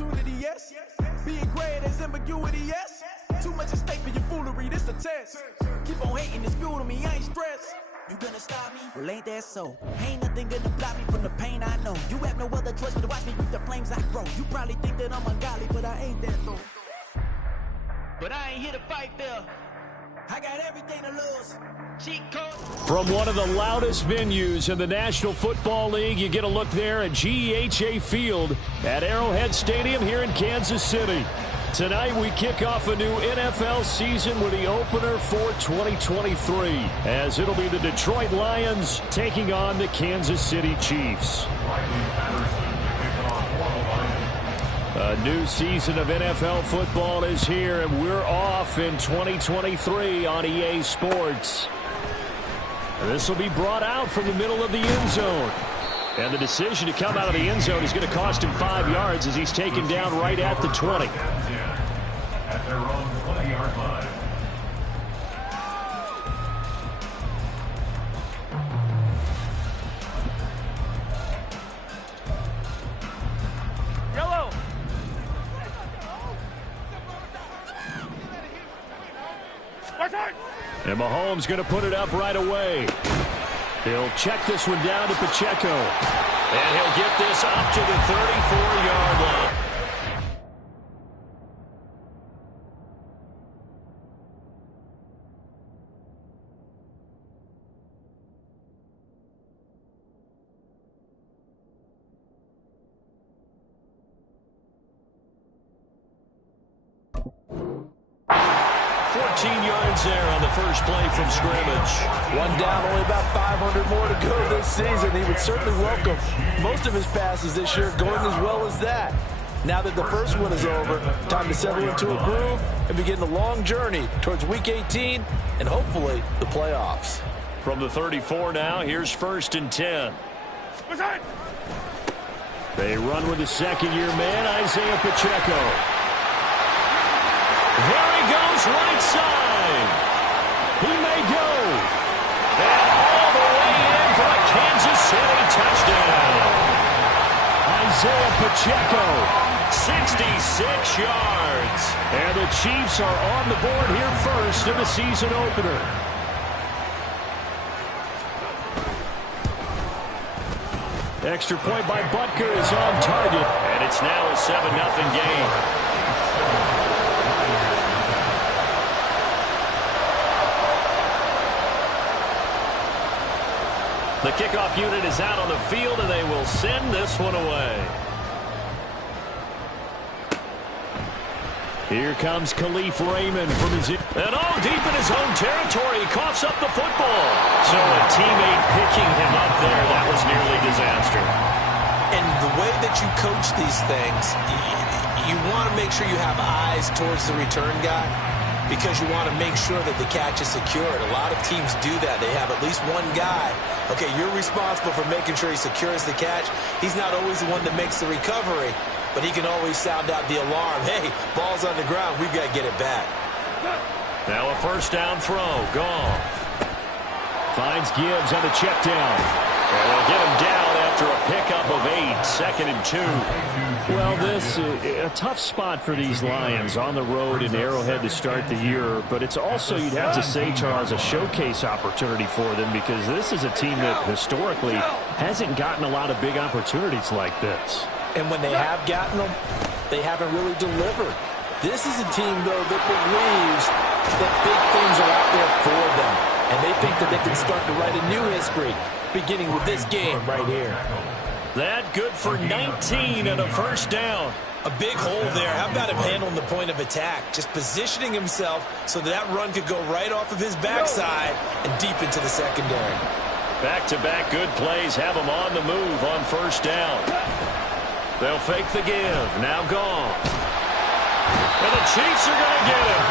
opportunity, yes. Being great as ambiguity, yes. Too much at stake for your foolery, this a test. Keep on hating, it's fuel to me, I ain't stressed. You gonna stop me? Well, ain't that so? Ain't nothing gonna block me from the pain I know. You have no other choice but to watch me with the flames I grow. You probably think that I'm ungodly, but I ain't that though. But I ain't here to fight there. I got everything to lose. Cheat code. From one of the loudest venues in the National Football League, you get a look there at GEHA Field at Arrowhead Stadium here in Kansas City. Tonight we kick off a new NFL season with the opener for 2023, as it'll be the Detroit Lions taking on the Kansas City Chiefs. A new season of NFL football is here, and we're off in 2023 on EA Sports. This will be brought out from the middle of the end zone. And the decision to come out of the end zone is going to cost him 5 yards as he's taken down right at the 20. At their own 20-yard line. Yellow. And Mahomes going to put it up right away. He'll check this one down to Pacheco. And he'll get this up to the 34-yard line. There on the first play from scrimmage. One down, only about 500 more to go this season. He would certainly welcome most of his passes this year going as well as that. Now that the first one is over, time to settle into a groove and begin the long journey towards Week 18 and hopefully the playoffs. From the 34 now, here's 1st and 10. They run with the second-year man, Isaiah Pacheco. There he goes, right side. He may go. And all the way in for a Kansas City touchdown. Isaiah Pacheco, 66 yards. And the Chiefs are on the board here first in the season opener. Extra point by Butker is on target. And it's now a 7-0 game. The kickoff unit is out on the field, and they will send this one away. Here comes Khalif Raymond from his... And deep in his own territory, he coughs up the football. So a teammate picking him up there, that was nearly disaster. And the way that you coach these things, you want to make sure you have eyes towards the return guy, because you want to make sure that the catch is secured. A lot of teams do that. They have at least one guy. Okay, you're responsible for making sure he secures the catch. He's not always the one that makes the recovery, but he can always sound out the alarm. Hey, ball's on the ground. We've got to get it back. Now a first down throw. Gone. Finds Gibbs on the check down. And they'll get him down after a pickup of 8, 2nd and 2. Well, this is a tough spot for these Lions on the road in Arrowhead to start the year, but it's also, you'd have to say, Charles, a showcase opportunity for them, because this is a team that historically hasn't gotten a lot of big opportunities like this. And when they have gotten them, they haven't really delivered. This is a team, though, that believes that big things are out there for them, and they think that they can start to write a new history, beginning with this game right here. That good for 19 and a first down. A big hole there. How about him handling the point of attack? Just positioning himself so that run could go right off of his backside and deep into the secondary. Back-to-back good plays have him on the move on first down. They'll fake the give. Now gone. And the Chiefs are going to get him.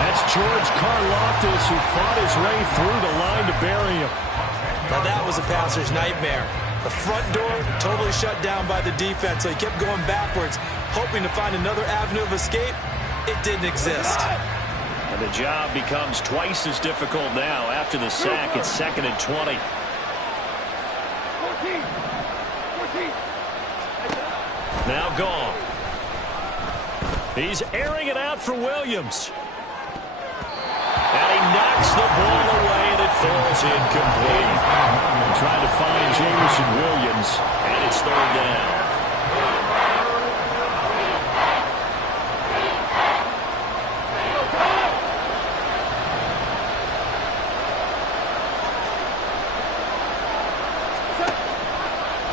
That's George Karlaftis, who fought his way through the line to bury him. Now that was a passer's nightmare. The front door totally shut down by the defense, so he kept going backwards, hoping to find another avenue of escape. It didn't exist. And the job becomes twice as difficult now. After the sack, it's 2nd and 20. Now gone. He's airing it out for Williams. And he knocks the ball away, and it falls incomplete. Trying to find Jameson Williams, and it's third down.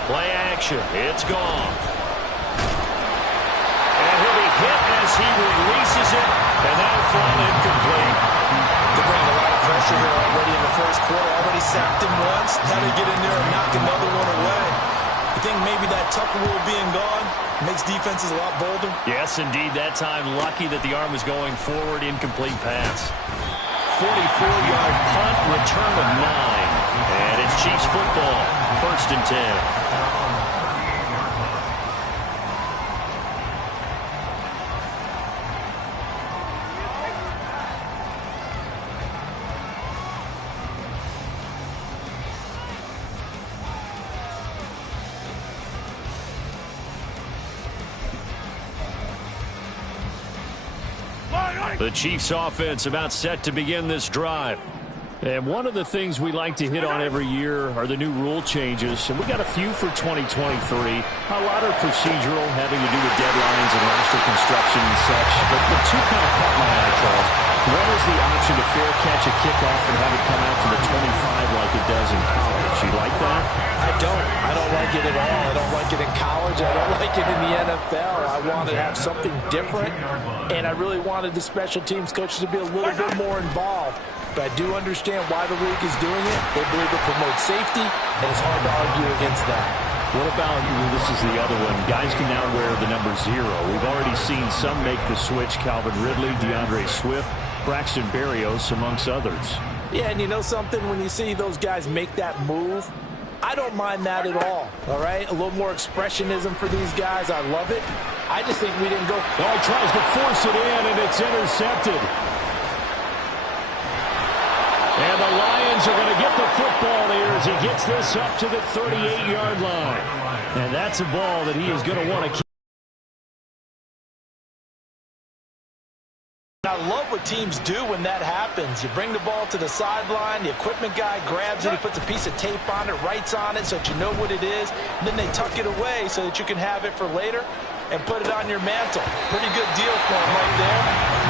Play action. It's gone. And he'll be hit as he releases it, and that'll fall incomplete. They're bringing a lot of pressure here already in the first quarter. Already sacked him once. How to get in there and knock another one away. I think maybe that Tucker rule being gone makes defenses a lot bolder. Yes, indeed. That time, lucky that the arm was going forward. Incomplete pass. 44-yard punt, return of 9. And it's Chiefs football. First and 10. The Chiefs offense about set to begin this drive. And one of the things we like to hit on every year are the new rule changes. And we got a few for 2023. A lot are procedural, having to do with deadlines and roster construction and such. But the two kind of caught my eye, Charles. One is the option to fair catch a kickoff and have it come out to the 25 like it does in college. You like that? I don't like it at all. I don't like it in college. I don't like it in the NFL. I want to have something different, and I really wanted the special teams coaches to be a little bit more involved. But I do understand why the league is doing it. They believe it promotes safety, and it's hard to argue against that. What about, this is the other one, guys can now wear the number 0. We've already seen some make the switch, Calvin Ridley, DeAndre Swift, Braxton Berrios, amongst others. Yeah, and you know something? When you see those guys make that move, I don't mind that at all right? A little more expressionism for these guys. I love it. I just think we didn't go. Oh, he tries to force it in, and it's intercepted. And the Lions are going to get the football here as he gets this up to the 38-yard line. And that's a ball that he is going to want to keep. I love what teams do when that happens. You bring the ball to the sideline, the equipment guy grabs it, he puts a piece of tape on it, writes on it so that you know what it is, and then they tuck it away so that you can have it for later and put it on your mantle. Pretty good deal for him right there.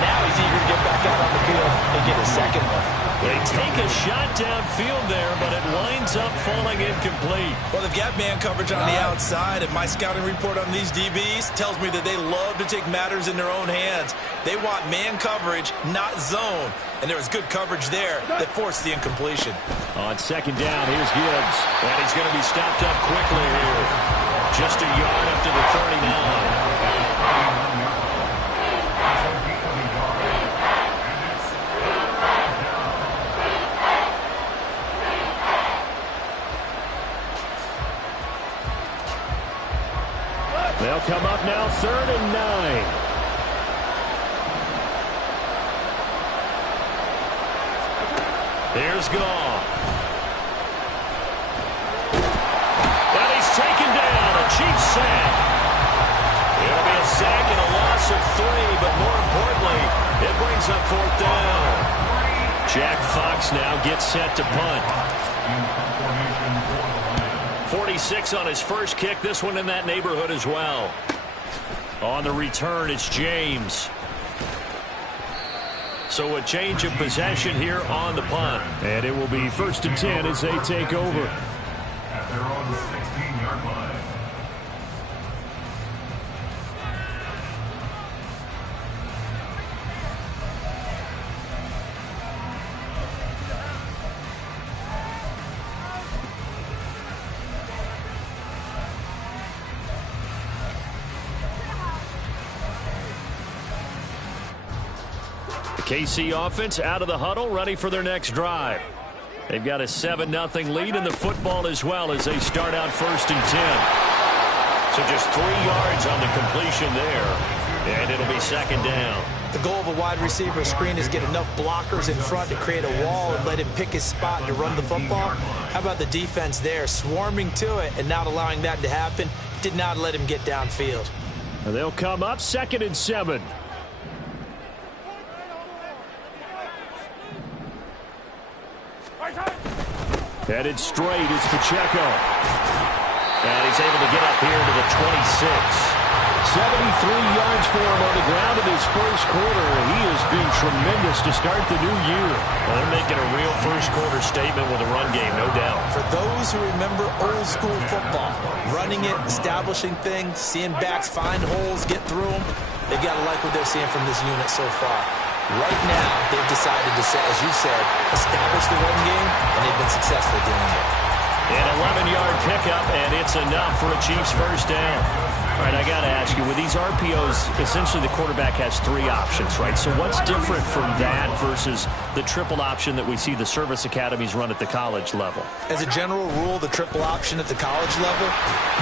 Now he's eager to get back out on the field and get his second one. They take a shot downfield there, but it winds up falling incomplete. Well, they've got man coverage on the outside, and my scouting report on these DBs tells me that they love to take matters in their own hands. They want man coverage, not zone. And there was good coverage there that forced the incompletion. On second down, here's Gibbs. And he's going to be stopped up quickly here. Just a yard up to the 39. They'll come up now, 3rd and 9. Here's Goff. And he's taken down. A Chiefs sack. It'll be a sack and a loss of 3, but more importantly, it brings up 4th down. Jack Fox now gets set to punt. 46 on his first kick. This one in that neighborhood as well. On the return, it's James. So a change of possession here on the punt. And it will be 1st and 10 as they take over. At their own 16-yard line. KC offense out of the huddle, ready for their next drive. They've got a 7-0 lead in the football as well as they start out 1st and 10. So just 3 yards on the completion there, and it'll be 2nd down. The goal of a wide receiver screen is get enough blockers in front to create a wall and let him pick his spot to run the football. How about the defense there, swarming to it and not allowing that to happen? Did not let him get downfield. They'll come up 2nd and 7. Headed straight, it's Pacheco. And he's able to get up here to the 26. 73 yards for him on the ground in his first quarter. He has been tremendous to start the new year. Well, they're making a real first quarter statement with a run game, no doubt. For those who remember old school football, running it, establishing things, seeing backs find holes, get through them, they got to like what they're seeing from this unit so far. Right now, they've decided to, as you said, establish the run game, and they've been successful doing it. An 11-yard pickup, and it's enough for a Chiefs first down. All right, I got to ask you, with these RPOs, essentially the quarterback has 3 options, right? So what's different from that versus the triple option that we see the service academies run at the college level? As a general rule, the triple option at the college level,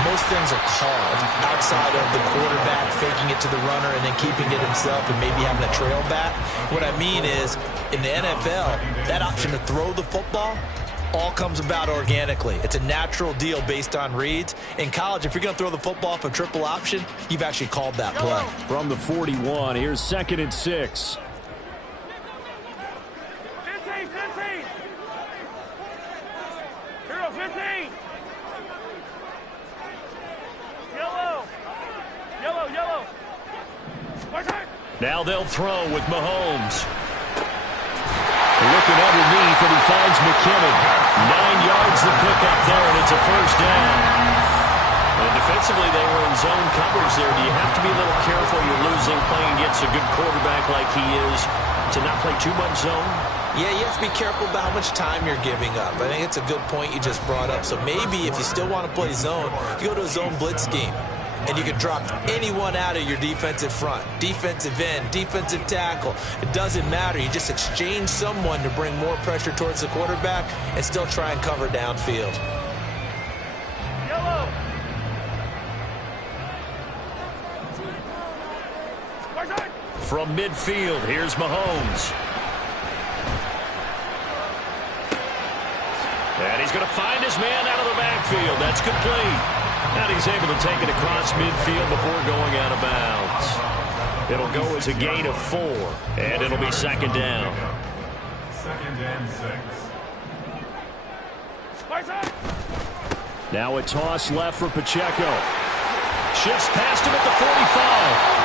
most things are called outside of the quarterback faking it to the runner and then keeping it himself and maybe having a trail back. What I mean is, in the NFL, that option to throw the football all comes about organically. It's a natural deal based on reads. In college, if you're going to throw the football for triple option, you've actually called that play. From the 41, here's 2nd and 6. 15. Hero 15. Yellow. Now they'll throw with Mahomes. Looking underneath, and he finds McKinnon. 9 yards the pickup there, and it's a first down. And defensively, they were in zone coverage there. Do you have to be a little careful? You're losing, playing against a good quarterback like he is, to not play too much zone? Yeah, you have to be careful about how much time you're giving up. I think it's a good point you just brought up. So maybe if you still want to play zone, you go to a zone blitz scheme. And you can drop anyone out of your defensive front. Defensive end, defensive tackle. It doesn't matter. You just exchange someone to bring more pressure towards the quarterback and still try and cover downfield. Yellow. From midfield, here's Mahomes. And he's going to find his man out of the backfield. That's complete. And he's able to take it across midfield before going out of bounds. It'll go as a gain of 4, and it'll be 2nd down. 2nd and 6. Now a toss left for Pacheco. Shifts past him at the 45.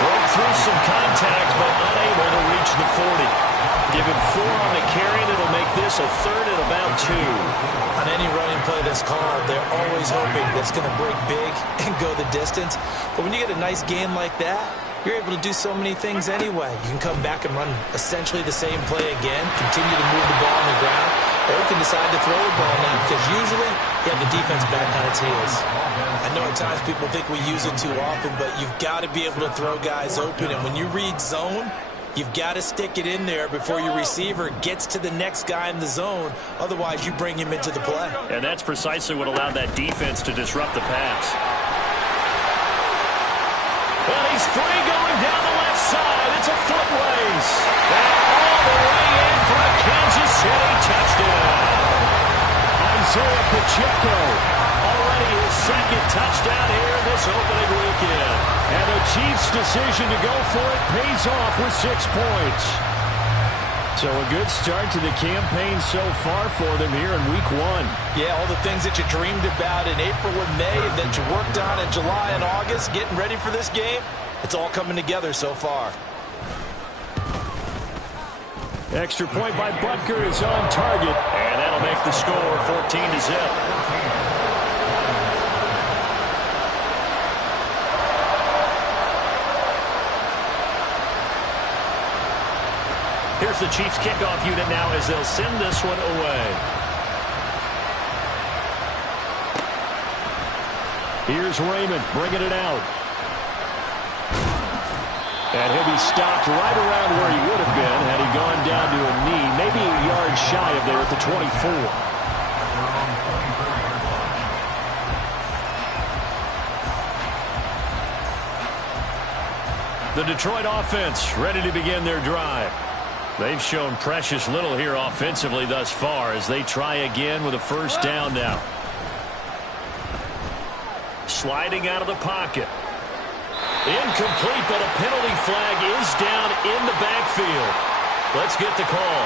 Broke through some contact, but unable to reach the 40. Give him 4 on the carry, and it'll make this a 3rd and about 2. On any running play that's called, they're always hoping that it's going to break big and go the distance. But when you get a nice gain like that, you're able to do so many things anyway. You can come back and run essentially the same play again, continue to move the ball on the ground, or you can decide to throw the ball now because usually you have the defense back on its heels. I know at times people think we use it too often, but you've got to be able to throw guys open. And when you read zone, you've got to stick it in there before your receiver gets to the next guy in the zone. Otherwise, you bring him into the play. And that's precisely what allowed that defense to disrupt the pass. Well, he's free going down the left side. It's a foot race. And all the way in for a Kansas City touchdown. Isaiah Pacheco, already his 2nd touchdown here in this opening weekend. And the Chiefs' decision to go for it pays off with 6 points. So a good start to the campaign so far for them here in Week 1. Yeah, all the things that you dreamed about in April and May that you worked on in July and August, getting ready for this game, it's all coming together so far. Extra point by Butker is on target, and that'll make the score 14-0. Here's the Chiefs kickoff unit now as they'll send this one away. Here's Raymond bringing it out. And he'll be stopped right around where he would have been had he gone down to a knee, maybe a yard shy of there at the 24. The Detroit offense ready to begin their drive. They've shown precious little here offensively thus far as they try again with a first down now. Sliding out of the pocket. Incomplete, but a penalty flag is down in the backfield. Let's get the call.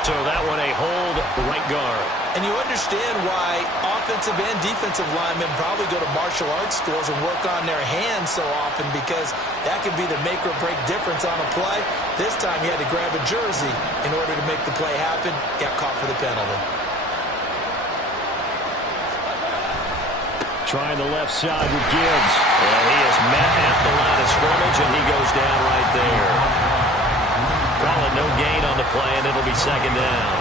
So that one a hold right guard. And you understand why offensive and defensive linemen probably go to martial arts schools and work on their hands so often, because that can be the make or break difference on a play. This time he had to grab a jersey in order to make the play happen. Got caught for the penalty. Trying the left side with Gibbs. And he is met at the line of scrimmage, and he goes down right there. Call it no gain on the play, and it'll be second down.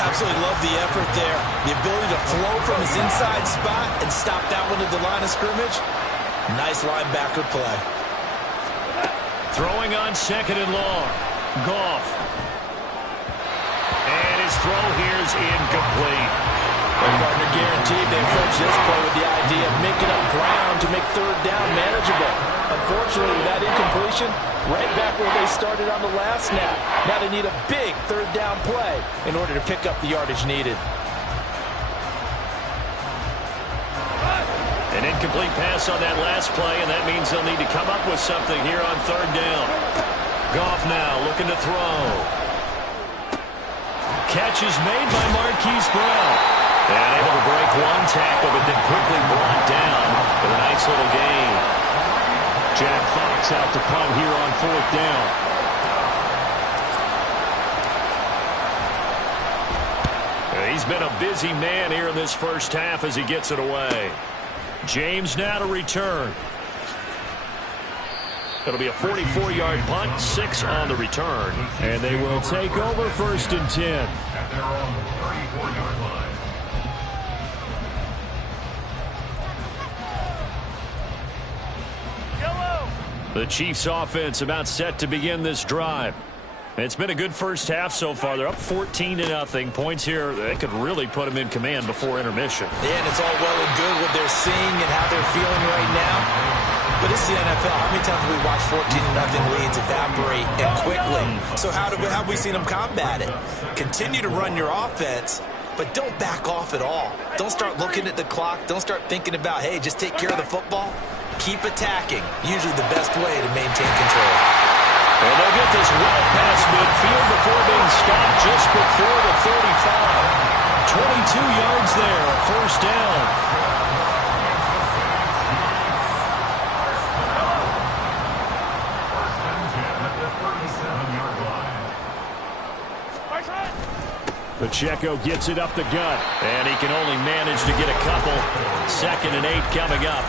Absolutely love the effort there. The ability to flow from his inside spot and stop that one at the line of scrimmage. Nice linebacker play. Throwing on second and long. Goff. And his throw here is incomplete. And Gardner guaranteed they approach this play with the idea of making up ground to make third down manageable. Unfortunately, with that incompletion, right back where they started on the last snap. Now they need a big third down play in order to pick up the yardage needed. An incomplete pass on that last play, and that means they'll need to come up with something here on third down. Goff now looking to throw. Catch is made by Marquise Brown. And able to break one tackle, but then quickly brought down with a nice little gain. Jack Fox out to punt here on fourth down. He's been a busy man here in this first half as he gets it away. James now to return. It'll be a 44-yard punt, 6 on the return. And they will take over first and 10. And they're on the 34-yard line. The Chiefs offense about set to begin this drive. It's been a good first half so far. They're up 14-0. Points here, they could really put them in command before intermission. Yeah, and it's all well and good what they're seeing and how they're feeling right now. But it's the NFL. How many times have we watched 14-0 leads evaporate and quickly? So how have we seen them combat it? Continue to run your offense, but don't back off at all. Don't start looking at the clock. Don't start thinking about, hey, just take care of the football. Keep attacking. Usually the best way to maintain control. And they'll get this well past midfield before being stopped just before the 35. 22 yards there, first down. First and 10 at the 37-yard line. Pacheco gets it up the gut, and he can only manage to get a couple. 2nd and 8 coming up.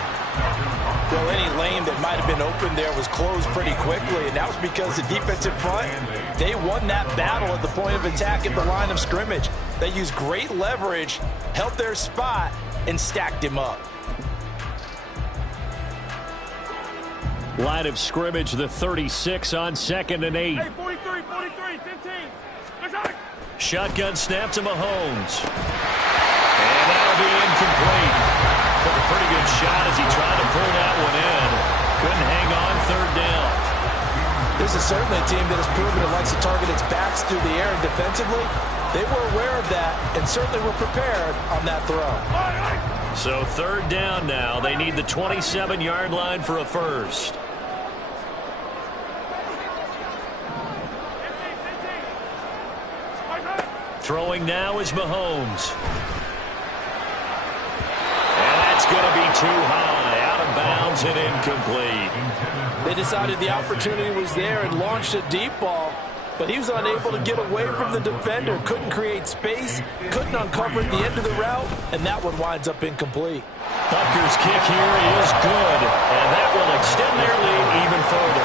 Well, any lane that might have been open there was closed pretty quickly, and that was because the defensive front, they won that battle at the point of attack at the line of scrimmage. They used great leverage, held their spot, and stacked him up. Line of scrimmage, the 36 on 2nd and 8. Hey, 43, 15. Shotgun snap to Mahomes. And that'll be incomplete. Took a pretty good shot as he tried to pull that one in. Couldn't hang on third down. This is certainly a team that has proven it likes to target its backs through the air, and defensively, they were aware of that and certainly were prepared on that throw. So third down now. They need the 27-yard line for a first. Throwing now is Mahomes. Going to be too high, out of bounds and incomplete. They decided the opportunity was there and launched a deep ball, but he was unable to get away from the defender, couldn't create space, couldn't uncover at the end of the route, and that one winds up incomplete. Butker's kick here is good, and that will extend their lead even further.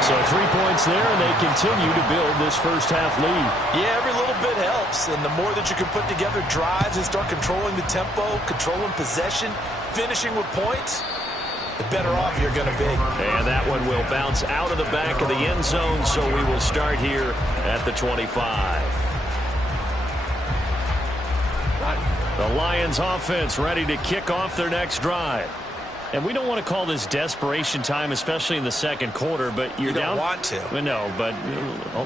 So 3 points there, and they continue to build this first half lead. Yeah, every little bit helps, and the more that you can put together drives and start controlling the tempo, controlling possession, finishing with points, the better off you're going to be. And that one will bounce out of the back of the end zone, so we will start here at the 25. The Lions offense ready to kick off their next drive. And we don't want to call this desperation time, especially in the second quarter, but you're down. You don't want to. No, but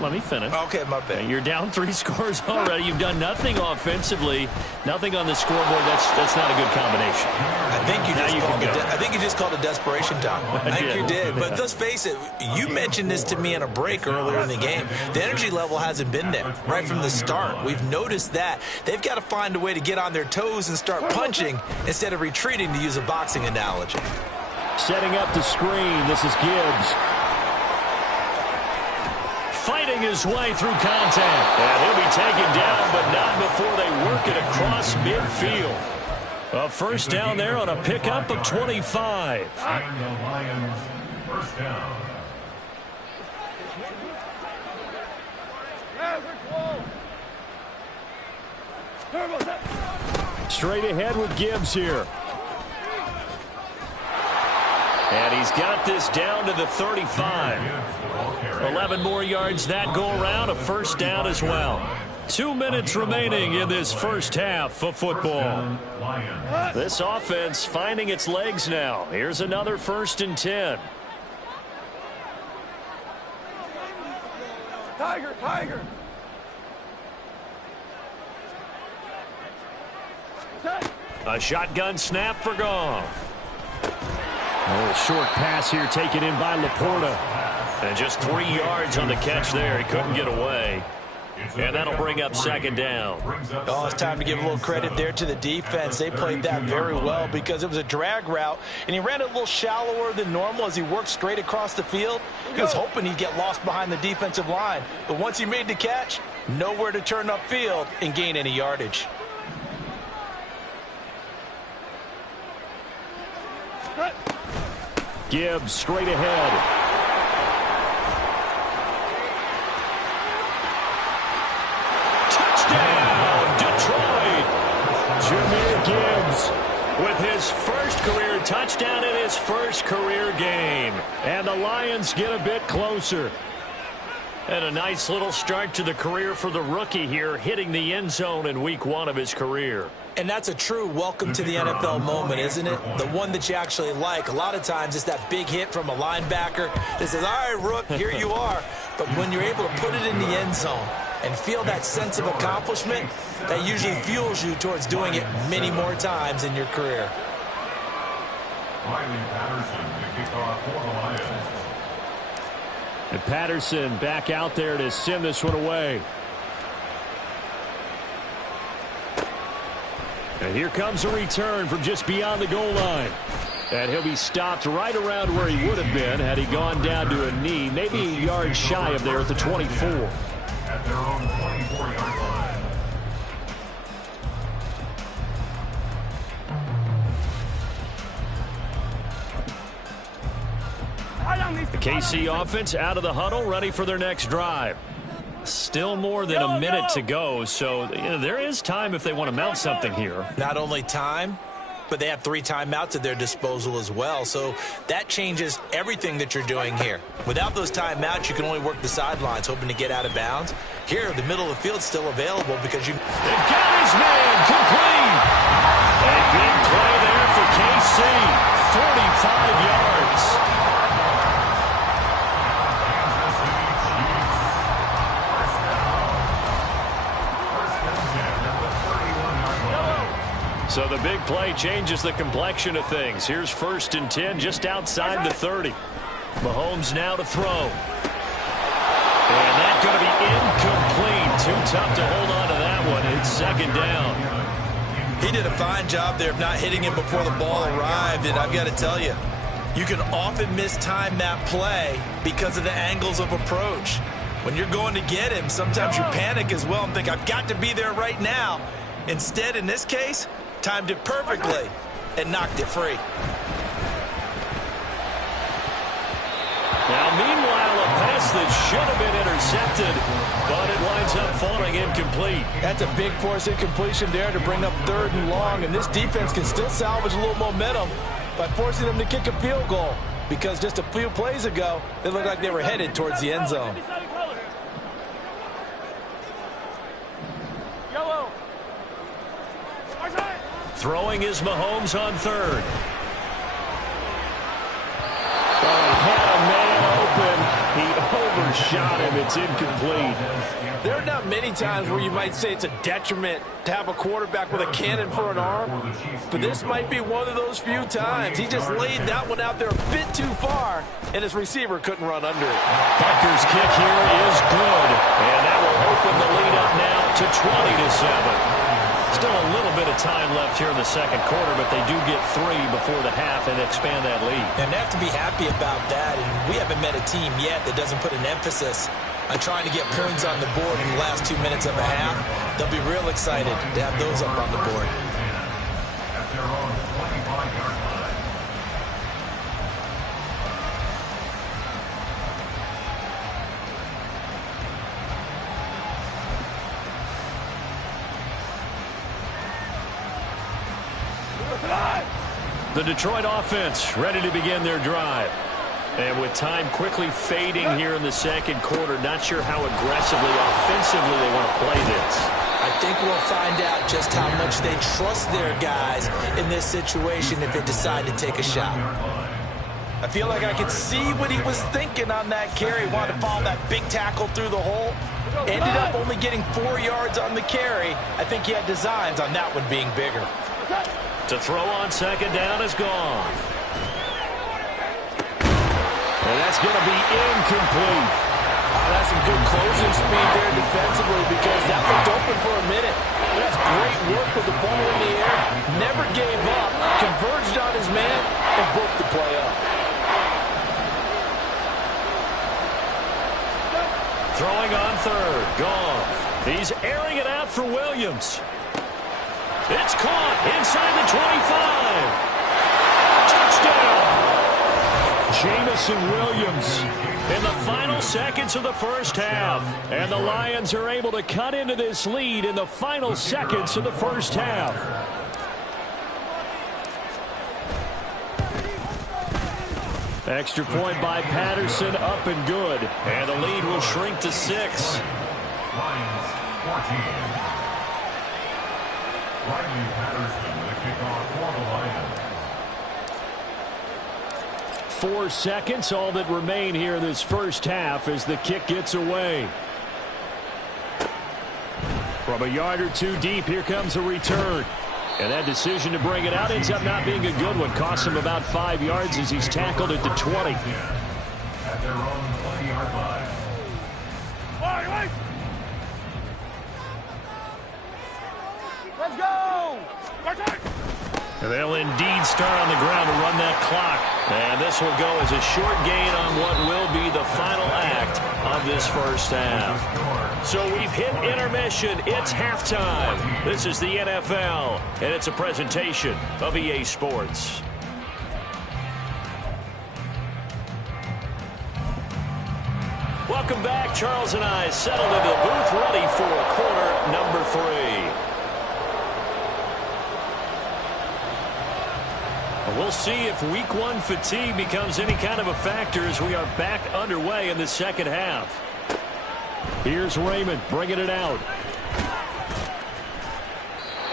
let me finish. Okay, my bad. You're down 3 scores already. You've done nothing offensively, nothing on the scoreboard. That's not a good combination. I think you just called it desperation time. I think you did. But let's face it, you mentioned this to me in a break earlier in the game. The energy level hasn't been there right from the start. We've noticed that. They've got to find a way to get on their toes and start punching instead of retreating, to use a boxing analogy. Setting up the screen. This is Gibbs. Fighting his way through contact. And he'll be taken down, but not before they work it across midfield. A first down there on a pickup of 25. And the Lions, first down. Straight ahead with Gibbs here. And he's got this down to the 35. 11 more yards that go around, a first down as well. 2 minutes remaining in this first half of football. This offense finding its legs now. Here's another 1st and 10. Tiger, Tiger. A shotgun snap for Goff. A short pass here taken in by Laporta. And just 3 yards on the catch there. He couldn't get away. And that'll bring up second down. Oh, it's time to give a little credit there to the defense. They played that very well because it was a drag route, and he ran it a little shallower than normal as he worked straight across the field. He was hoping he'd get lost behind the defensive line. But once he made the catch, nowhere to turn upfield and gain any yardage. Gibbs straight ahead. Touchdown, Detroit! Jahmyr Gibbs with his first career touchdown in his first career game. And the Lions get a bit closer. And a nice little start to the career for the rookie here, hitting the end zone in week 1 of his career. And that's a true welcome to the NFL moment, isn't it? The one that you actually like. A lot of times it's that big hit from a linebacker that says, all right, Rook, here you are. But when you're able to put it in the end zone and feel that sense of accomplishment, that usually fuels you towards doing it many more times in your career. Riley Patterson to kick off for the Lions. And Patterson back out there to send this one away. And here comes a return from just beyond the goal line. And he'll be stopped right around where he would have been had he gone down to a knee, maybe a yard shy of there at the 24. At their own 24-yard line. The KC offense out of the huddle, ready for their next drive. Still more than a minute to go, so there is time if they want to mount something here. Not only time, but they have 3 timeouts at their disposal as well. So that changes everything that you're doing here. Without those timeouts, you can only work the sidelines, hoping to get out of bounds. Here, the middle of the field's still available because you... They've got his man complete. A big play there for KC. 45 yards. So the big play changes the complexion of things. Here's 1st and 10 just outside the 30. Mahomes now to throw. And that's going to be incomplete. Too tough to hold on to that one. It's 2nd down. He did a fine job there of not hitting him before the ball arrived. And I've got to tell you, you can often mistime that play because of the angles of approach. When you're going to get him, sometimes you panic as well and think, I've got to be there right now. Instead, in this case, timed it perfectly and knocked it free. Now, meanwhile, a pass that should have been intercepted, but it winds up falling incomplete. That's a big force incompletion there to bring up 3rd and long, and this defense can still salvage a little momentum by forcing them to kick a field goal, because just a few plays ago, they looked like they were headed towards the end zone. Throwing is Mahomes on 3rd. shot, and it's incomplete. There are not many times where you might say it's a detriment to have a quarterback with a cannon for an arm, but this might be one of those few times. He just laid that one out there a bit too far, and his receiver couldn't run under it. Butker's kick here is good, and that will open the lead up now to 20-7. Still a little bit of time left here in the second quarter, but they do get 3 before the half and expand that lead. And they have to be happy about that. And we haven't met a team yet that doesn't put an emphasis on trying to get points on the board in the last 2 minutes of a half. They'll be real excited to have those up on the board. At their own 25-yard line. The Detroit offense ready to begin their drive. And with time quickly fading here in the second quarter, not sure how aggressively, offensively they want to play this. I think we'll find out just how much they trust their guys in this situation if they decide to take a shot. I feel like I could see what he was thinking on that carry. Wanted to follow that big tackle through the hole. Ended up only getting 4 yards on the carry. I think he had designs on that one being bigger. To throw on second down is gone. And that's going to be incomplete. That's some good closing speed there defensively because that looked open for a minute. That's great work with the ball in the air. Never gave up, converged on his man, and broke the play up. Throwing on third. Goff. He's airing it out for Williams. It's caught inside the 25. Touchdown. Jameson Williams in the final seconds of the first half. And the Lions are able to cut into this lead in the final seconds of the first half. Extra point by Patterson, up and good. And the lead will shrink to 6. Lions 14. Riley Patterson, the kickoff for the Lions. 4 seconds, all that remain here in this first half as the kick gets away. From a yard or two deep, here comes a return. And that decision to bring it out ends up not being a good one. Costs him about 5 yards as he's tackled at the 20. At their own 20-yard line. Let's go! And they'll indeed start on the ground to run that clock. And this will go as a short gain on what will be the final act of this first half. So we've hit intermission. It's halftime. This is the NFL, and it's a presentation of EA Sports. Welcome back. Charles and I settled into the booth, ready for quarter number 3. We'll see if week 1 fatigue becomes any kind of a factor as we are back underway in the second half. Here's Raymond bringing it out.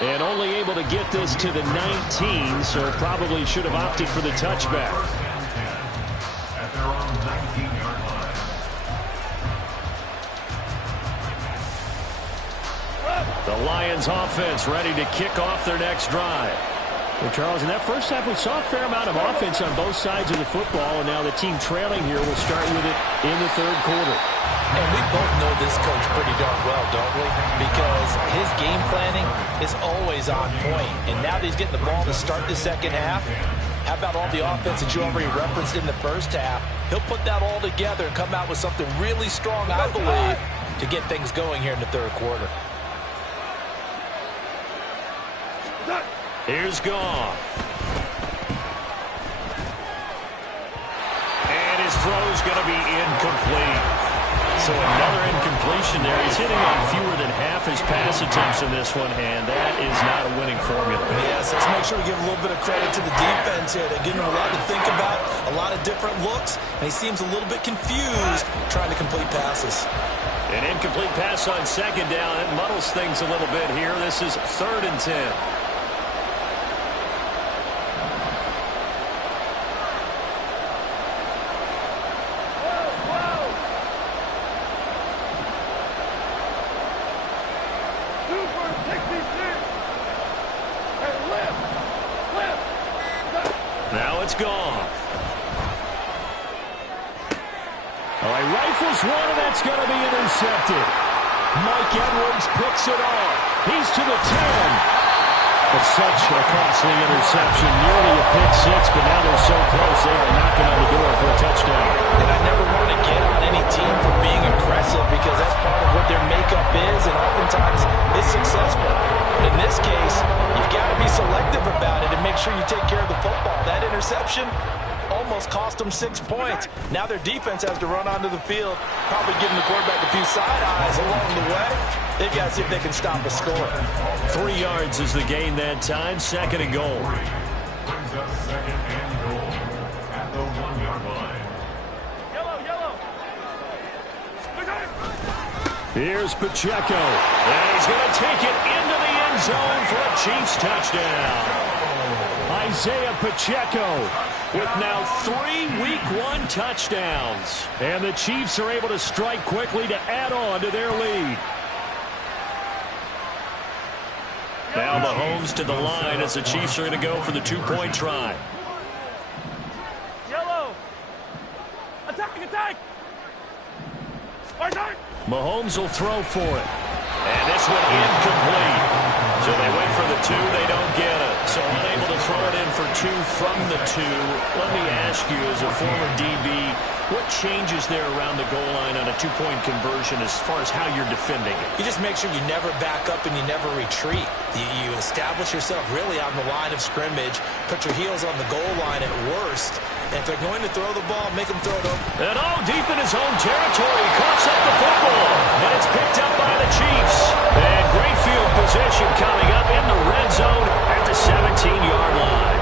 And only able to get this to the 19, so probably should have opted for the touchback. At their own 19-yard line. The Lions offense ready to kick off their next drive. Well, Charles, in that first half, we saw a fair amount of offense on both sides of the football, and now the team trailing here will start with it in the third quarter. And we both know this coach pretty darn well, don't we? Because his game planning is always on point. And now that he's getting the ball to start the second half, how about all the offense that you already referenced in the first half? He'll put that all together and come out with something really strong, I believe, to get things going here in the third quarter. Here's Goff. And his throw's going to be incomplete. So another incompletion there. He's hitting on fewer than half his pass attempts in this one, and that is not a winning formula. Yes, let's make sure we give a little bit of credit to the defense here. They're giving him a lot to think about, a lot of different looks, and he seems a little bit confused trying to complete passes. An incomplete pass on second down. It muddles things a little bit here. This is 3rd and 10. it's Goff. Oh, he rifles one, and that's going to be intercepted. Mike Edwards picks it off. He's to the 10. But such a costly interception. Nearly a pick six, but now they're so close they are knocking on the door for a touchdown. And I never want to get on any team for being aggressive because that's part of what their makeup is, and oftentimes it's successful. But in this case, you've got to be selective about it and make sure you take care of the football. That interception almost cost them 6 points. Now their defense has to run onto the field, probably giving the quarterback a few side eyes along the way. They've got to see if they can stop a score. 3 yards is the gain that time. 2nd and goal. Brings us 2nd and goal at the 1-yard line. Yellow. Here's Pacheco. And he's going to take it into the end zone for a Chiefs touchdown. Isaiah Pacheco with now 3 Week 1 touchdowns. And the Chiefs are able to strike quickly to add on to their lead. Now Mahomes to the line as the Chiefs are going to go for the 2-point try. Yellow. Attack. Mahomes will throw for it. And this one incomplete. So they went for the 2. They don't get it. So unable to throw it in for 2 from the 2. Let me ask you, as a former DB, what changes there around the goal line on a 2-point conversion as far as how you're defending it? You just make sure you never back up and you never retreat. You establish yourself really on the line of scrimmage, put your heels on the goal line at worst. And if they're going to throw the ball, make them throw it over. And deep in his own territory, he coughs up the football. And it's picked up by the Chiefs. And great field position coming up in the red zone at the 17-yard line.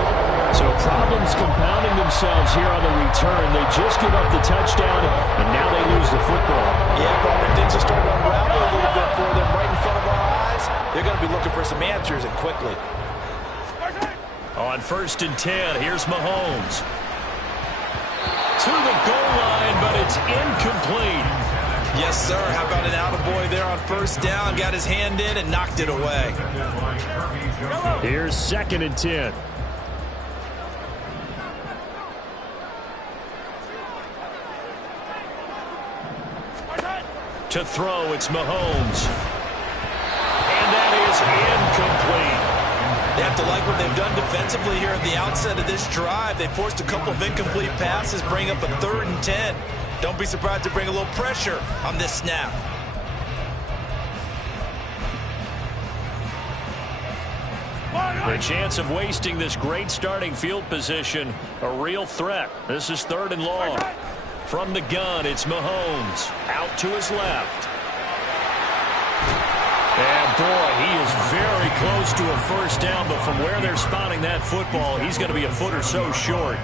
So problems compounding themselves here on the return. They just give up the touchdown, and now they lose the football. Yeah, Barbara, things are starting to unravel a little bit for them right in front of our eyes. They're going to be looking for some answers, and quickly. On 1st and 10, here's Mahomes. To the goal line, but it's incomplete. Yes, sir. How about an attaboy there on 1st down? Got his hand in and knocked it away. Here's 2nd and 10. To throw, it's Mahomes. And that is incomplete. They have to like what they've done defensively here at the outset of this drive. They forced a couple of incomplete passes, bring up a 3rd and 10. Don't be surprised to bring a little pressure on this snap. The chance of wasting this great starting field position, a real threat. This is 3rd and long. From the gun, it's Mahomes. Out to his left. And boy, he is very close to a 1st down, but from where they're spotting that football, he's going to be a foot or so short.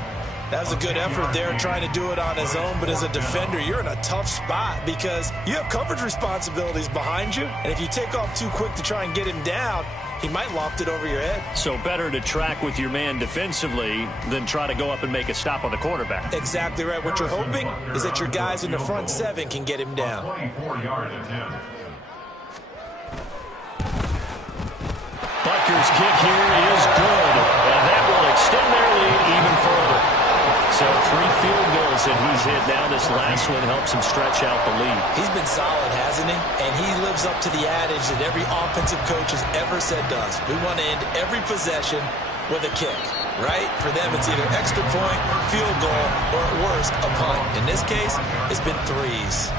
That was a good effort there, trying to do it on his own, but as a defender, you're in a tough spot because you have coverage responsibilities behind you, and if you take off too quick to try and get him down, he might loft it over your head. So better to track with your man defensively than try to go up and make a stop on the quarterback. Exactly right. What you're hoping is that your guys in the front 7 can get him down. 24-yard attempt. Butker's kick here is good, and that will extend their lead even further. So 3 field goals that he's hit now. This last one helps him stretch out the lead. He's been solid, hasn't he? And he lives up to the adage that every offensive coach has ever said to us. We want to end every possession with a kick, right? For them, it's either extra point, field goal, or at worst, a punt. In this case, it's been 3s.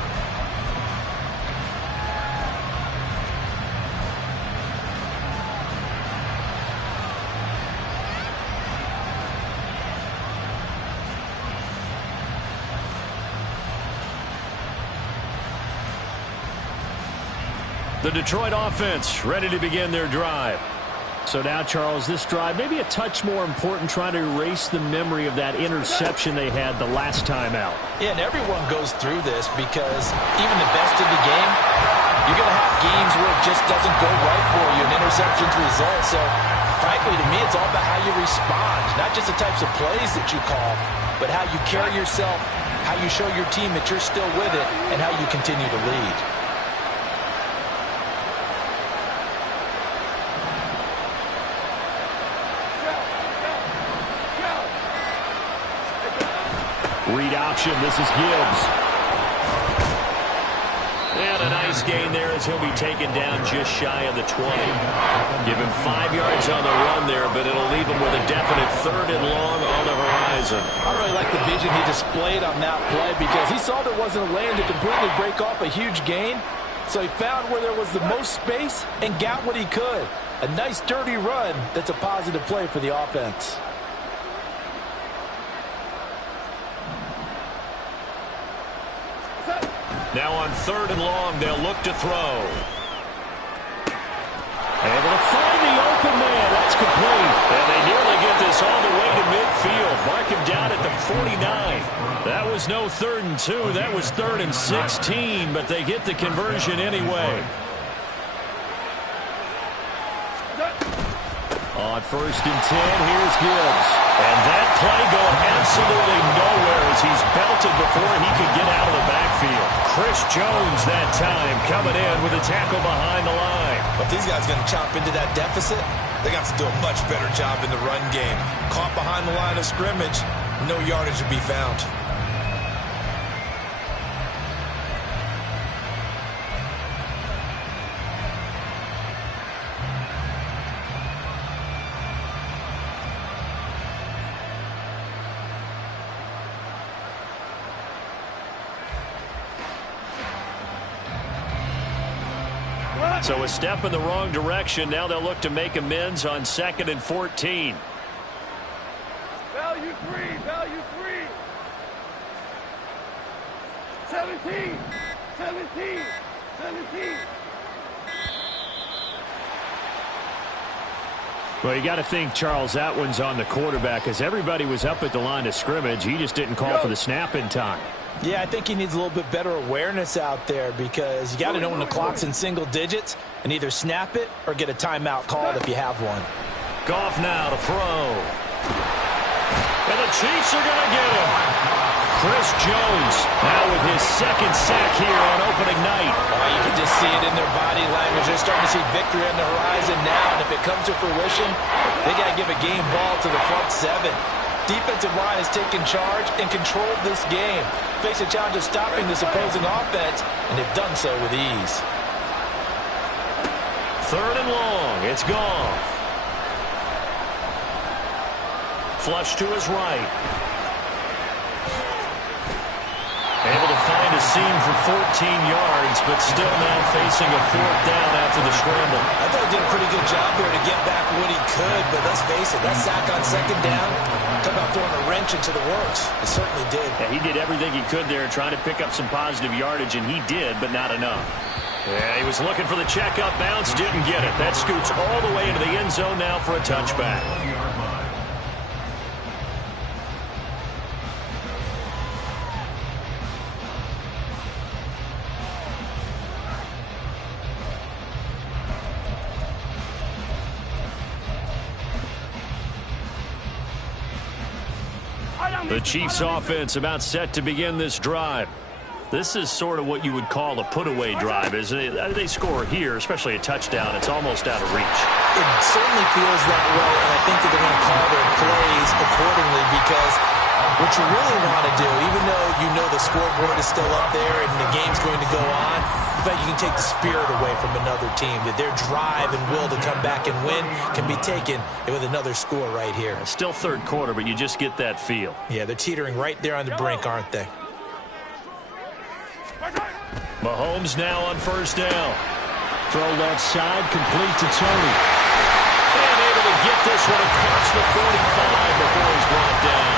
The Detroit offense ready to begin their drive. So now, Charles, this drive maybe a touch more important, trying to erase the memory of that interception they had the last time out. Yeah, and everyone goes through this because even the best in the game, you're going to have games where it just doesn't go right for you, and interceptions result. So, frankly, to me, it's all about how you respond, not just the types of plays that you call, but how you carry yourself, how you show your team that you're still with it, and how you continue to lead. Read option. This is Gibbs. And a nice gain there as he'll be taken down just shy of the 20. Give him 5 yards on the run there, but it'll leave him with a definite 3rd and long on the horizon. I really like the vision he displayed on that play because he saw there wasn't a lane to completely break off a huge gain. So he found where there was the most space and got what he could. A nice dirty run that's a positive play for the offense. Now on 3rd and long, they'll look to throw. Able to find the open man. That's complete. And they nearly get this all the way to midfield. Mark him down at the 49. That was no 3rd and 2. That was 3rd and 16, but they get the conversion anyway. On 1st and 10, here's Gibbs. And that play going absolutely nowhere as he's belted before he could get out of the backfield. Chris Jones that time coming in with a tackle behind the line. But these guys going to chop into that deficit, they got to do a much better job in the run game. Caught behind the line of scrimmage, no yardage to be found. So a step in the wrong direction. Now they'll look to make amends on 2nd and 14. Value 3. Value 3. 17. 17. 17. Well, you got to think, Charles, that one's on the quarterback as everybody was up at the line of scrimmage. He just didn't call for the snap in time. Yeah, I think he needs a little bit better awareness out there because you got to know when the clock's in single digits and either snap it or get a timeout called if you have one. Goff now to throw. And the Chiefs are going to get him. Chris Jones now with his 2nd sack here on opening night. You can just see it in their body language. They're starting to see victory on the horizon now, and if it comes to fruition, they got to give a game ball to the front 7. Defensive line has taken charge and controlled this game. Face a challenge of stopping this opposing offense, and they've done so with ease. 3rd and long. It's gone. Flush to his right. Able to find a seam for 14 yards, but still now facing a 4th down after the scramble. I thought he did a pretty good job there to get back what he could, but let's face it, that sack on 2nd down, talk about throwing a wrench into the works. It certainly did. Yeah, he did everything he could there trying to pick up some positive yardage, and he did, but not enough. Yeah, he was looking for the checkup bounce, didn't get it. That scoots all the way into the end zone now for a touchback. The Chiefs offense about set to begin this drive. This is sort of what you would call a put-away drive, isn't it? They score here, especially a touchdown. It's almost out of reach. It certainly feels that way, and I think that they're going to call their plays accordingly because what you really want to do, even though you know the scoreboard is still up there and the game's going to go on, in fact, you can take the spirit away from another team, that their drive and will to come back and win can be taken with another score right here. Still 3rd quarter, but you just get that feel. Yeah, they're teetering right there on the brink, aren't they? Mahomes now on 1st down. Throw left side, complete to Tony. And able to get this one across the 45 before he's brought down.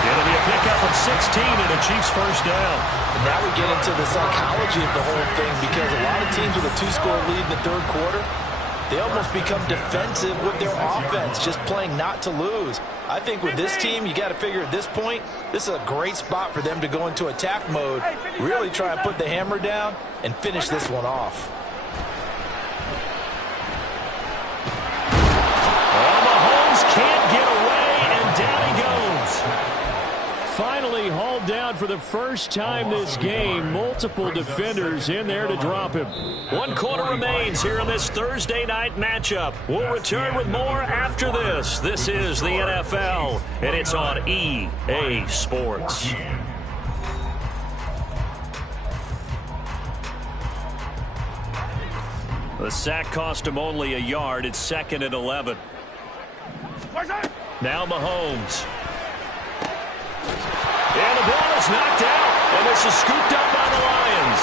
It'll be a pickup of 16 and a Chiefs 1st down. And now we get into the psychology of the whole thing because a lot of teams with a 2-score lead in the 3rd quarter, they almost become defensive with their offense, just playing not to lose. I think with this team, you got to figure at this point, this is a great spot for them to go into attack mode, really try and put the hammer down and finish this one off. Mahomes can't get away, and down he goes. Finally hauled down for the the first time this game, multiple defenders in there to drop him. 1 quarter remains here in this Thursday night matchup. We'll return with more after this. This is the NFL, and it's on EA Sports. The sack cost him only a yard. It's 2nd and 11. Now Mahomes. And the ball is knocked out, and this is scooped up by the Lions.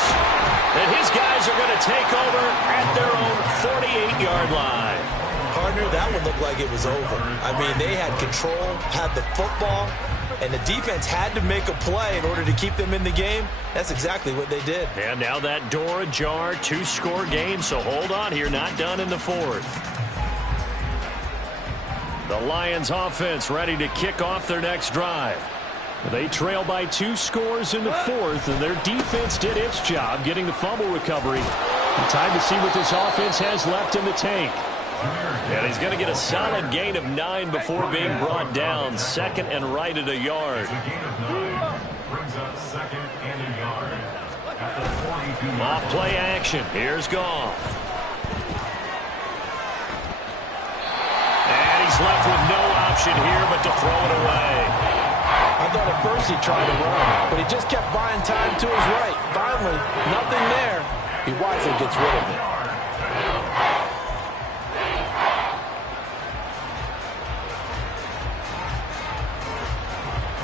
And his guys are going to take over at their own 48-yard line. Partner, that one looked like it was over. I mean, they had control, had the football, and the defense had to make a play in order to keep them in the game. That's exactly what they did. And now that door ajar, 2-score game, so hold on here, not done in the 4th. The Lions offense ready to kick off their next drive. They trail by 2 scores in the 4th, and their defense did its job getting the fumble recovery. Time to see what this offense has left in the tank. And he's going to get a solid gain of 9 before being brought down. 2nd and right at a yard. Brings up 2nd and a yard at the 42. Off play action. Here's Goff. And he's left with no option here but to throw it away. I thought at first he tried to run, but he just kept buying time to his right. Finally, nothing there. He wisely gets rid of it.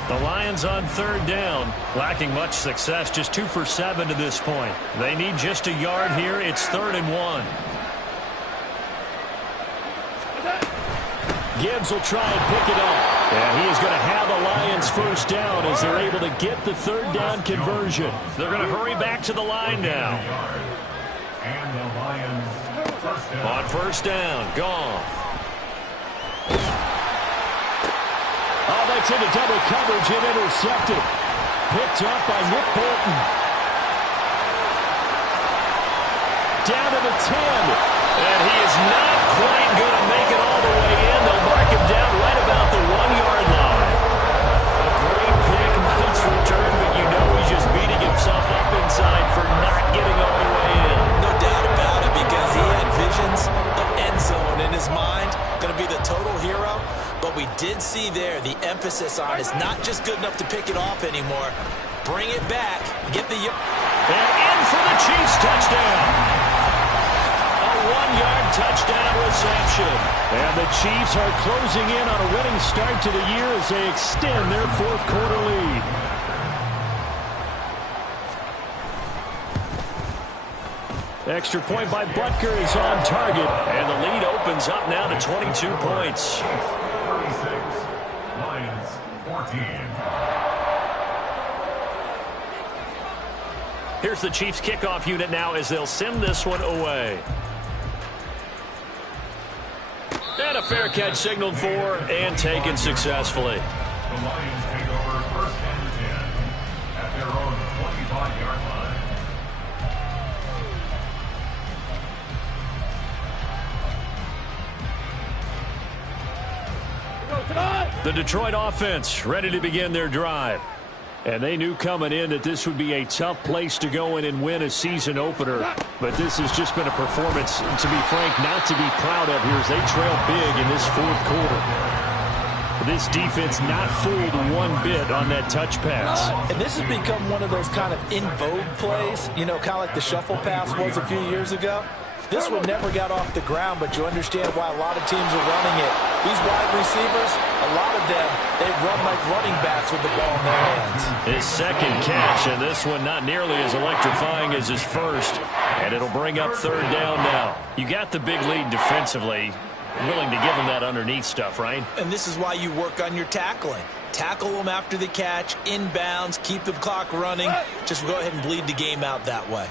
The Lions on 3rd down, lacking much success, just 2 for 7 to this point. They need just a yard here. It's 3rd and 1. Gibbs will try and pick it up. And he is going to have the Lions first down as they're able to get the 3rd down conversion. They're going to hurry back to the line now. And the Lions first down. On 1st down, Goff. Oh, that's into double coverage and intercepted. Picked up by Nick Bolton. Down to the 10. And he is not quite going to make it all the way in. They'll mark him down right about the 1-yard line. A great pick, nice return, but you know he's just beating himself up inside for not getting all the way in. No doubt about it, because he had visions of end zone in his mind. Going to be the total hero. But we did see there the emphasis on it's not just good enough to pick it off anymore. Bring it back. Get the... And in for the Chiefs touchdown. 1-yard touchdown reception. And the Chiefs are closing in on a winning start to the year as they extend their 4th quarter lead. Extra point by Butker is on target. And the lead opens up now to 22 points. 36. Lions 14. Here's the Chiefs kickoff unit now as they'll send this one away. And a fair catch signaled for and taken successfully. The Lions take over 1st and 10 at their own 25-yard line. The Detroit offense ready to begin their drive. And they knew coming in that this would be a tough place to go in and win a season opener. But this has just been a performance, to be frank, not to be proud of here as they trail big in this 4th quarter. This defense not fooled one bit on that touch pass. And this has become one of those kind of in vogue plays, you know, kind of like the shuffle pass was a few years ago. This one never got off the ground, but you understand why a lot of teams are running it. These wide receivers, a lot of them, they run like running backs with the ball in their hands. His 2nd catch, and this one not nearly as electrifying as his first. And it'll bring up 3rd down now. You got the big lead defensively. Willing to give him that underneath stuff, right? And this is why you work on your tackling. Tackle them after the catch, inbounds, keep the clock running. Just go ahead and bleed the game out that way.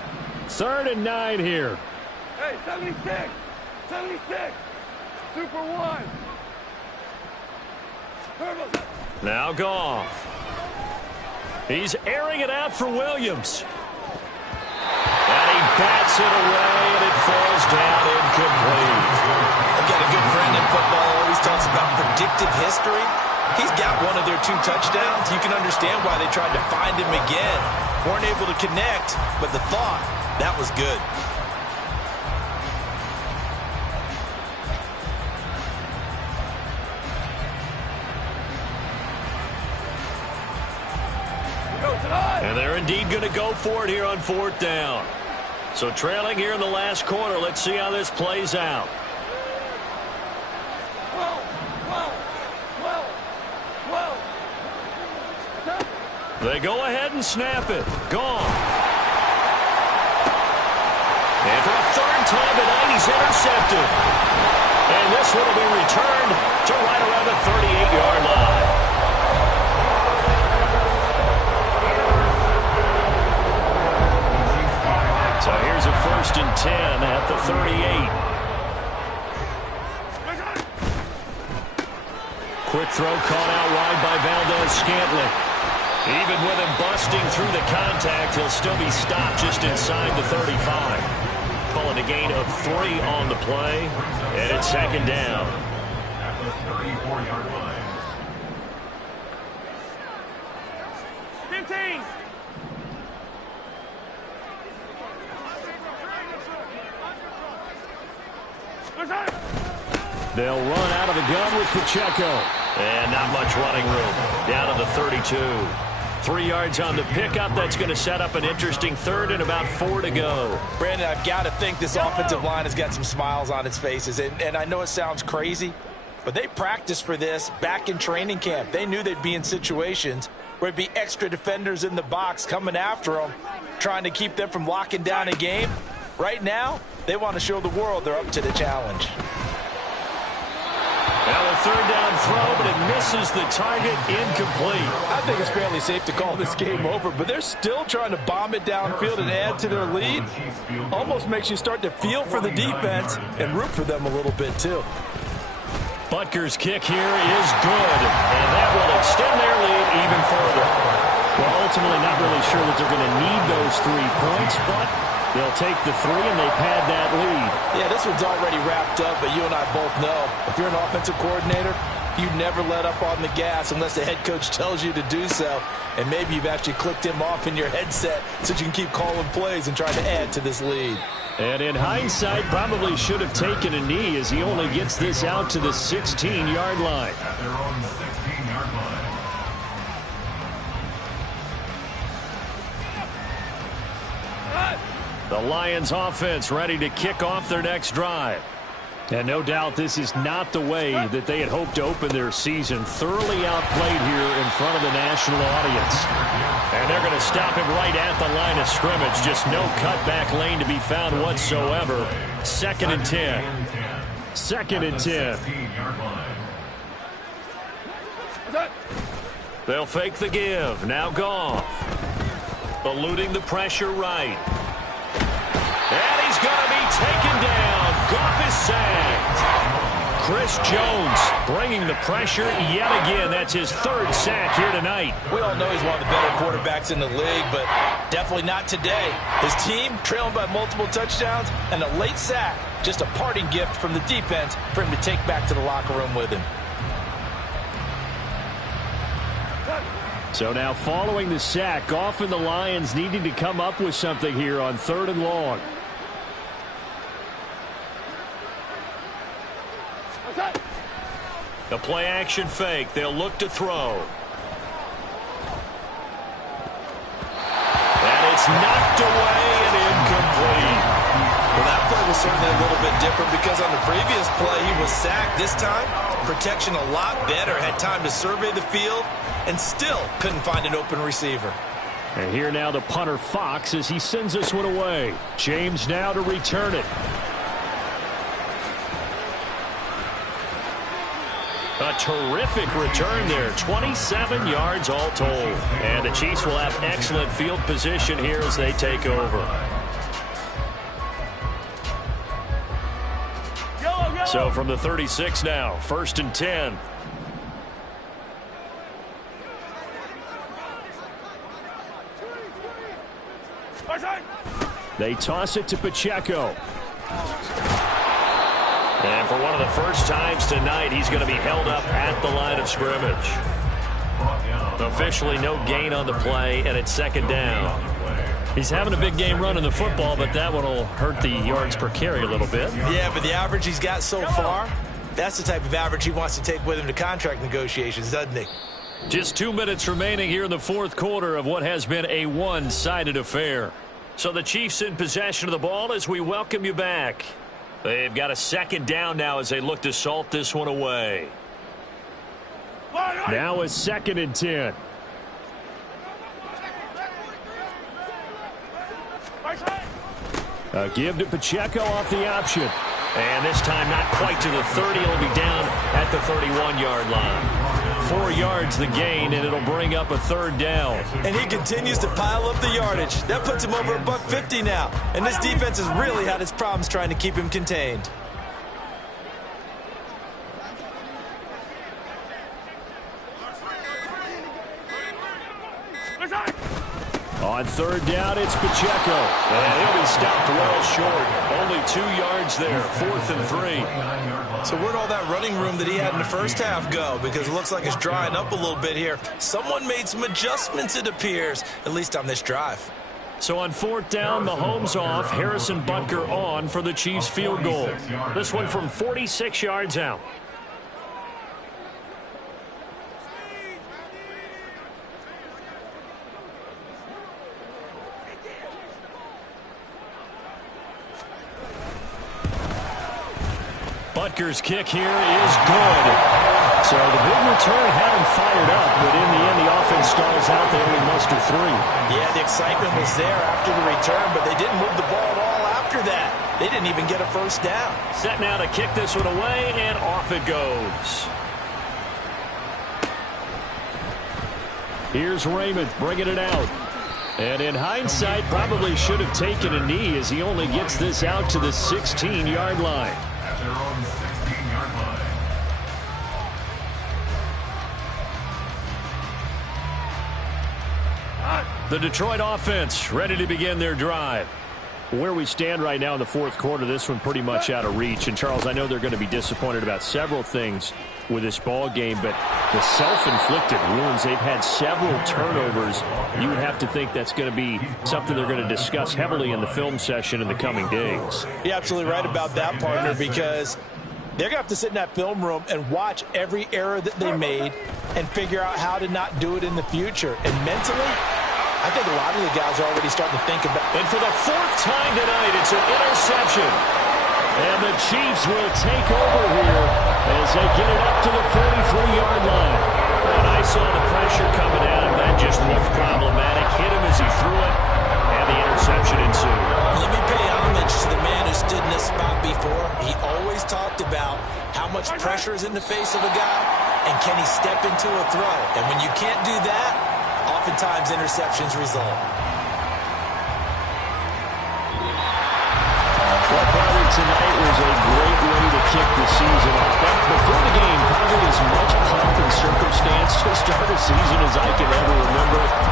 3rd and 9 here. Hey, 76! 76! Super 1! Turbo. Now Goff. He's airing it out for Williams. And he bats it away, and it falls down incomplete. I've got a good friend in football who always talks about predictive history. He's got one of their 2 touchdowns. You can understand why they tried to find him again. Weren't able to connect, but the thought, that was good. And they're indeed going to go for it here on 4th down. So trailing here in the last quarter. Let's see how this plays out. They go ahead and snap it. Gone. And for a 3rd time tonight, he's intercepted. And this one will be returned to right around the 38-yard line. So here's a 1st and 10 at the 38. Quick throw caught out wide by Valdes-Scantling. Even with him busting through the contact, he'll still be stopped just inside the 35. Calling a gain of 3 on the play, and it's 2nd down. At the 34-yard line. 15. They'll run out of the gun with Pacheco. And not much running room. Down to the 32. 3 yards on the pickup. That's going to set up an interesting 3rd and about 4 to go. Brandon, I've got to think this offensive line has got some smiles on its faces. And I know it sounds crazy, but they practiced for this back in training camp. They knew they'd be in situations where it'd be extra defenders in the box coming after them, trying to keep them from locking down a game. Right now, they want to show the world they're up to the challenge. Now a 3rd down throw, but it misses the target, incomplete. I think it's fairly safe to call this game over, but they're still trying to bomb it downfield and add to their lead. Almost makes you start to feel for the defense and root for them a little bit, too. Butker's kick here is good, and that will extend their lead even further. Well, ultimately not really sure that they're going to need those 3 points, but they'll take the 3 and they pad that lead. Yeah, this one's already wrapped up, but you and I both know if you're an offensive coordinator, you never let up on the gas unless the head coach tells you to do so. And maybe you've actually clicked him off in your headset so you can keep calling plays and trying to add to this lead. And in hindsight, probably should have taken a knee as he only gets this out to the 16-yard line. At their own 16-yard line. The Lions offense ready to kick off their next drive. And no doubt this is not the way that they had hoped to open their season. Thoroughly outplayed here in front of the national audience. And they're going to stop him right at the line of scrimmage. Just no cutback lane to be found whatsoever. 2nd and 10. 2nd and 10. They'll fake the give. Now Goff. Eluding the pressure right. And he's going to be taken down. Goff is sacked. Chris Jones bringing the pressure yet again. That's his 3rd sack here tonight. We all know he's one of the better quarterbacks in the league, but definitely not today. His team trailing by multiple touchdowns and a late sack. Just a parting gift from the defense for him to take back to the locker room with him. So now following the sack, Goff and the Lions needing to come up with something here on 3rd and long. The play action fake. They'll look to throw. And it's knocked away and incomplete. Well, that play was certainly a little bit different because on the previous play he was sacked. This time, protection a lot better. Had time to survey the field and still couldn't find an open receiver. And here now the punter Fox as he sends this one away. James now to return it. A terrific return there. 27 yards all told. And the Chiefs will have excellent field position here as they take over. So from the 36 now, 1st and 10. They toss it to Pacheco. And for one of the first times tonight, he's going to be held up at the line of scrimmage. Officially no gain on the play, and it's second down. He's having a big game running the football, but that one will hurt the yards per carry a little bit. Yeah, but the average he's got so far, that's the type of average he wants to take with him to contract negotiations, doesn't he? Just 2 minutes remaining here in the fourth quarter of what has been a one-sided affair. So the Chiefs in possession of the ball as we welcome you back. They've got a second down now as they look to salt this one away. Now it's 2nd and 10. A give to Pacheco off the option. And this time not quite to the 30. It'll be down at the 31-yard line. 4 yards the gain, and it'll bring up a third down. And he continues to pile up the yardage. That puts him over $150 now. And this defense has really had its problems trying to keep him contained. On third down, it's Pacheco. And he'll be stopped well short. Only 2 yards there, 4th and 3. So where'd all that running room that he had in the first half go? Because it looks like it's drying up a little bit here. Someone made some adjustments, it appears, at least on this drive. So on 4th down, Mahomes off, Harrison Butker on for the Chiefs field goal. This one from 46 yards out. Butker's kick here is good. So the big return had him fired up, but in the end, the offense stalls out. They only muster 3. Yeah, the excitement was there after the return, but they didn't move the ball at all after that. They didn't even get a first down. Set now to kick this one away, and off it goes. Here's Raymond bringing it out. And in hindsight, probably should have taken a knee as he only gets this out to the 16-yard line. At their own 16-yard line. The Detroit offense ready to begin their drive. Where we stand right now in the fourth quarter, this one pretty much out of reach. And, Charles, I know they're going to be disappointed about several things with this ball game, but the self-inflicted wounds, they've had several turnovers. You would have to think that's going to be something they're going to discuss heavily in the film session in the coming days. You're absolutely right about that, partner, because they're going to have to sit in that film room and watch every error that they made and figure out how to not do it in the future. And mentally, I think a lot of the guys are already starting to think about it. And for the 4th time tonight, it's an interception. And the Chiefs will take over here as they get it up to the 43-yard line. And I saw the pressure coming at him. That just looked problematic. Hit him as he threw it, and the interception ensued. Let me pay homage to the man who stood in this spot before. He always talked about how much pressure is in the face of a guy, and can he step into a throw. And when you can't do that, oftentimes interceptions result. Well, probably tonight was a great way to kick the season off. But before the game, probably as much pomp and circumstance to start a season as I can